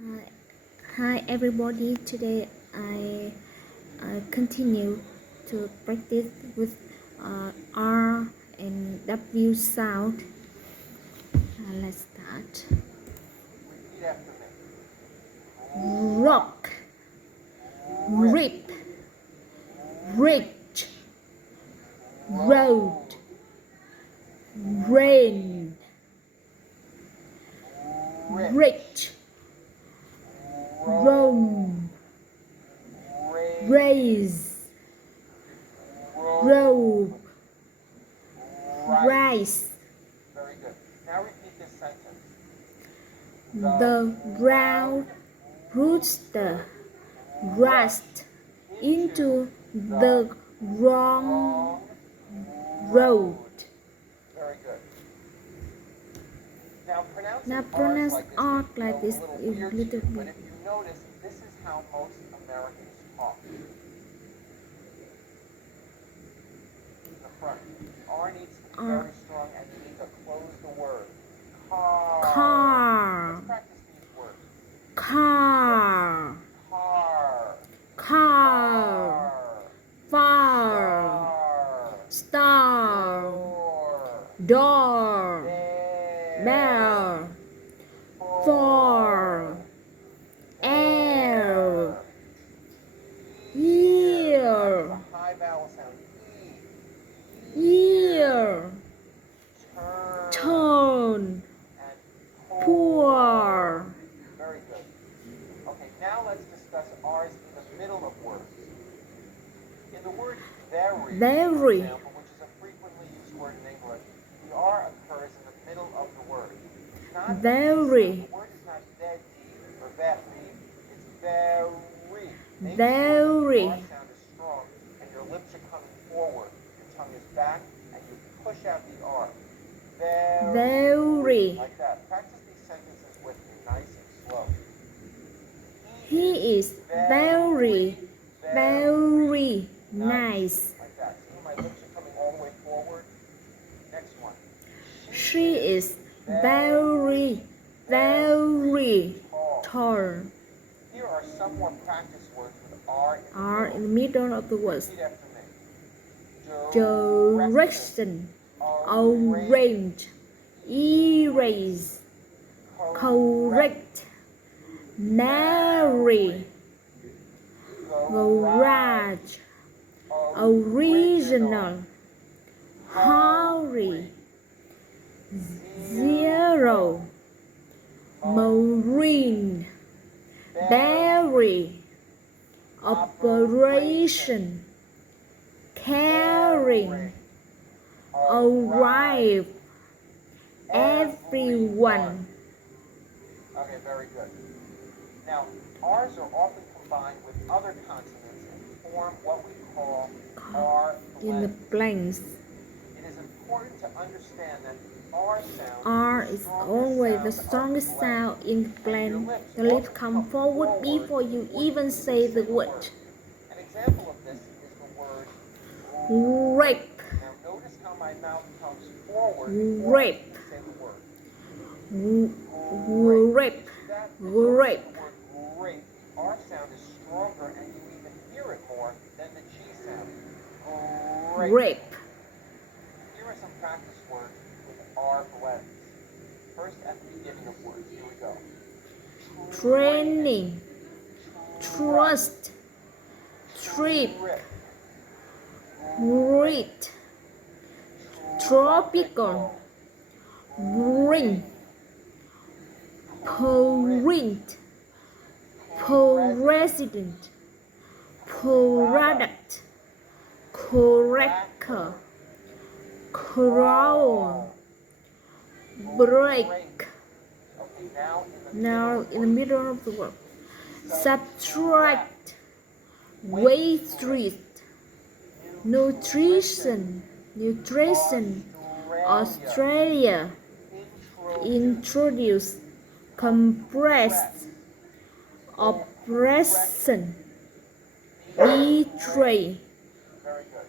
Hi, hi everybody. Today I continue to practice with R and W sound. Let's start. Repeat after me. Rock, rip, rich, road, rain, rich, roam, raise, robe, rice. Very good. Now repeat this sentence. The brown rooster rushed into the wrong road. Very good. Now Now pronouncing R's pronounce like this R may like feel a this little is weird to little you, but bit. if you notice, this is how most Americans talk. The front. R needs to be very strong and you need to close the word. Car, Let's practice these words. car, Car. car, far, star, door, bear, for, air, year, High vowel sound. year, Turn. turn, poor, Very good. Okay, now let's discuss R's in the middle of words. In the word very, for very, example, which is a frequently used word in English, the R occurs in the middle of the word. It's not very, the word is not vedi or veti, it's very. Make sure that the very, R sound is strong and your lips are coming forward. Your tongue is back and you push out the R. very. Like that. Practice these sentences with me, nice and slow. He is very, very nice. Like that. See, my lips are coming all the way forward. Next one. She is very, very tall. Here are some more practice words with R Are in the middle of the words. Repeat after me. Direction, arrange, erase, correct, marry, garage, original, hurry, zero, marine, berry, operation, caring, arrive, everyone. Okay, very good. Now, R's are often combined with other consonants and form what we call R In the blends. blanks, It is important to understand that the R sound R is always the strongest sound in the blend. The lips come forward before you even say the word. An example of this is the word Rape, Now notice how my mouth comes forward rape, say the word. rape, rape, The word grape, R sound is stronger and you even hear it more than the G sound. rape. Here are some practice words with R blends. First at the beginning of words. Here we go. Training, trust, trip, read, tropical, ring, print, president, product, corrector, crown, break. Okay, Now in the middle of the word. Subtract, waitress, nutrition, nutrition, Australia, introduce, compress, oppression, betray. Very good.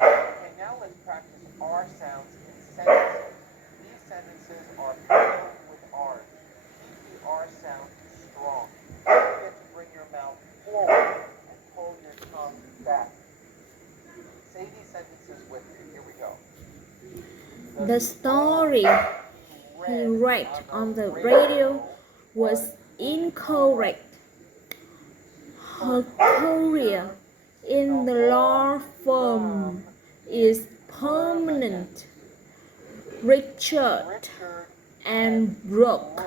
Okay, now let's practice R sounds in sentences. These sentences are filled with R's. Keep the R sound strong. Don't forget to bring your mouth forward and pull your tongue back. Say these sentences with me. Here we go. The story he read on the radio was incorrect. Her career in the law firm is permanent. Richard and Brooke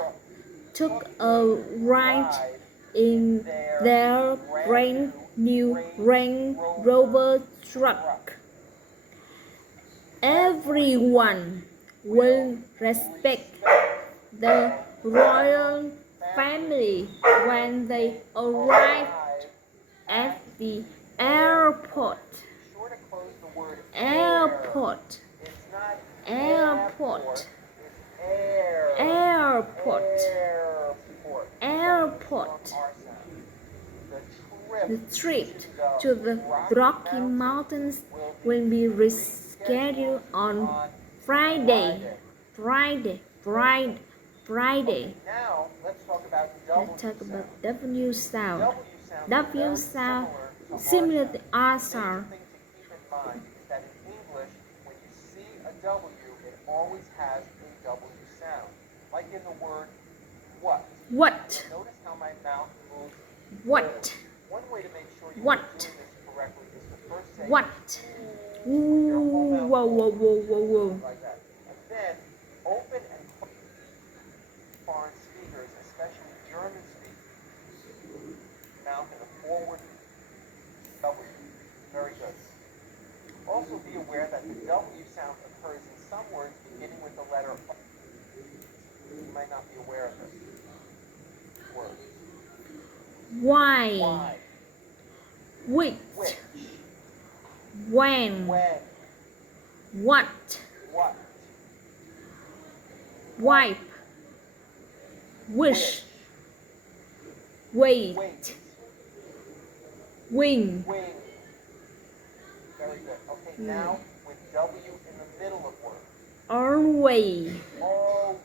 took a ride in their brand new Range Rover truck. Everyone will respect the royal family when they arrive at the airport. Airport. Airport. Airport. Airport. The trip to the Rocky Mountains will be rescheduled on Friday. Now let's talk about W sound. W sound similar to R sound. Thing to keep in mind is that in English, when you see a W, it always has a W sound. Like in the word what. What? Notice how my mouth moves. What? One way to make sure you're What? doing this correctly is to first say What? Ooh, whoa, whoa, whoa, whoa, whoa. like that. And then open and close foreign speakers, especially German speakers, mouth in a forward W. Very good. Also be aware that the W sound occurs in some words beginning with the letter O. You might not be aware of this word. Why? Why? Which? Which? When? When? What? What? Wipe? Wish? Wait? Wait. Wing? Wing. Very good. Okay, now with W in the middle of word. Always?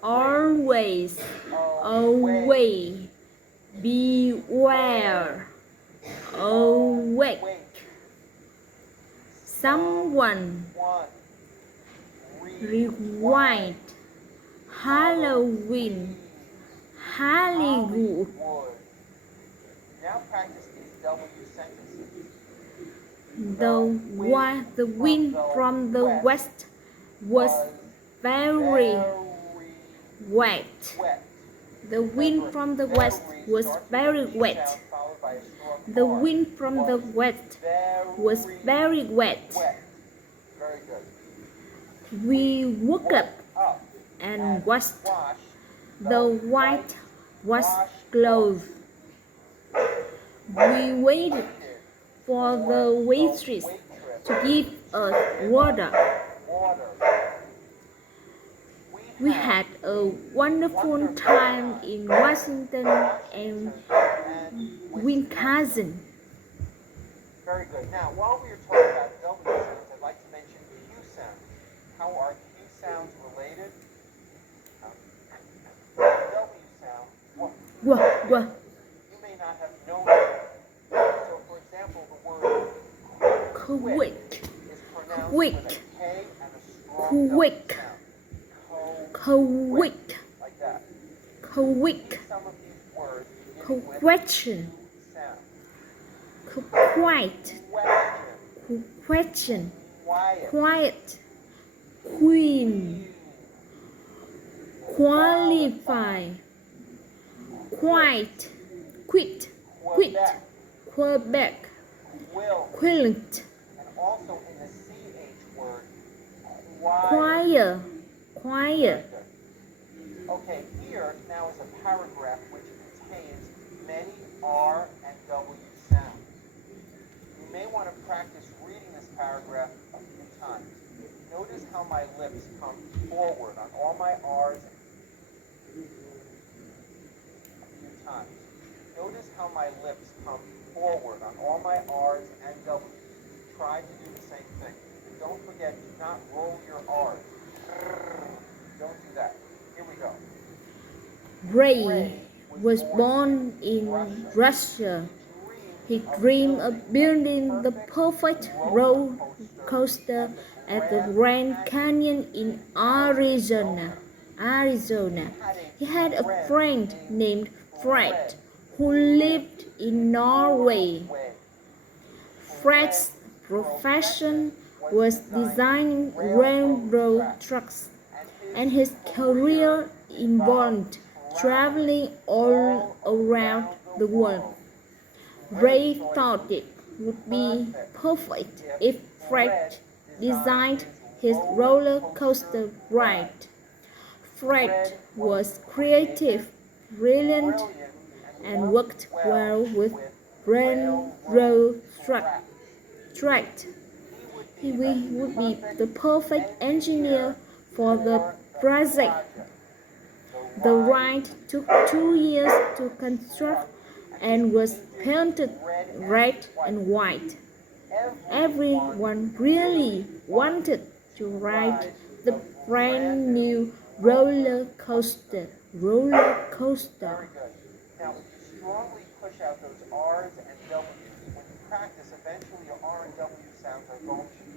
Always? Away? Beware? Awake? Wait. Someone? One. Rewind? Halloween? Hollywood? Now practice these W sentences. The wind from the west was very wet. Wet. The wind from the west was very wet. The wind from the west was very wet. Very good. We woke up and washed the white washcloth. We waited for the waitress to give us water. We had a wonderful time in Washington and Wisconsin. Very good. Now, while we were talking about W sounds, I'd like to mention Q sounds. How are Q sounds related? W sound, What? you may not have known it. So, for example, the word Quick. is pronounced Quick. with a K and a strong Quick. W sound. Quick. Like that. Quick. Some of these words begin with Question. sound. Quiet. Question. Quiet. Quiet. Queen. Qualify. Quiet. Quit. Quebec. Will. Quilt. And also in the CH word, Choir. Okay, here now is a paragraph which contains many R and W sounds. You may want to practice reading this paragraph a few times. Notice how my lips come forward on all my R's a few times. Notice how my lips come forward on all my R's and W's. Try to do the same thing. And don't forget, do not roll your R's. Don't do that. Here we go. Ray. was born in Russia. He dreamed of building the perfect roller coaster at the Grand Canyon in Arizona. He had a friend named Fred who lived in Norway. Fred's profession was designing railroad trucks, and his career involved traveling all around the world. Ray thought it would be perfect if Fred designed his roller coaster right. Fred was creative, brilliant, and worked well with railroad tracks. He would be the perfect engineer for the project. The ride took 2 years to construct and was painted red and white. Everyone really wanted to ride the brand new roller coaster. Very good. Now, when you strongly push out those R's and W's, when you practice, eventually your R and W sounds are going to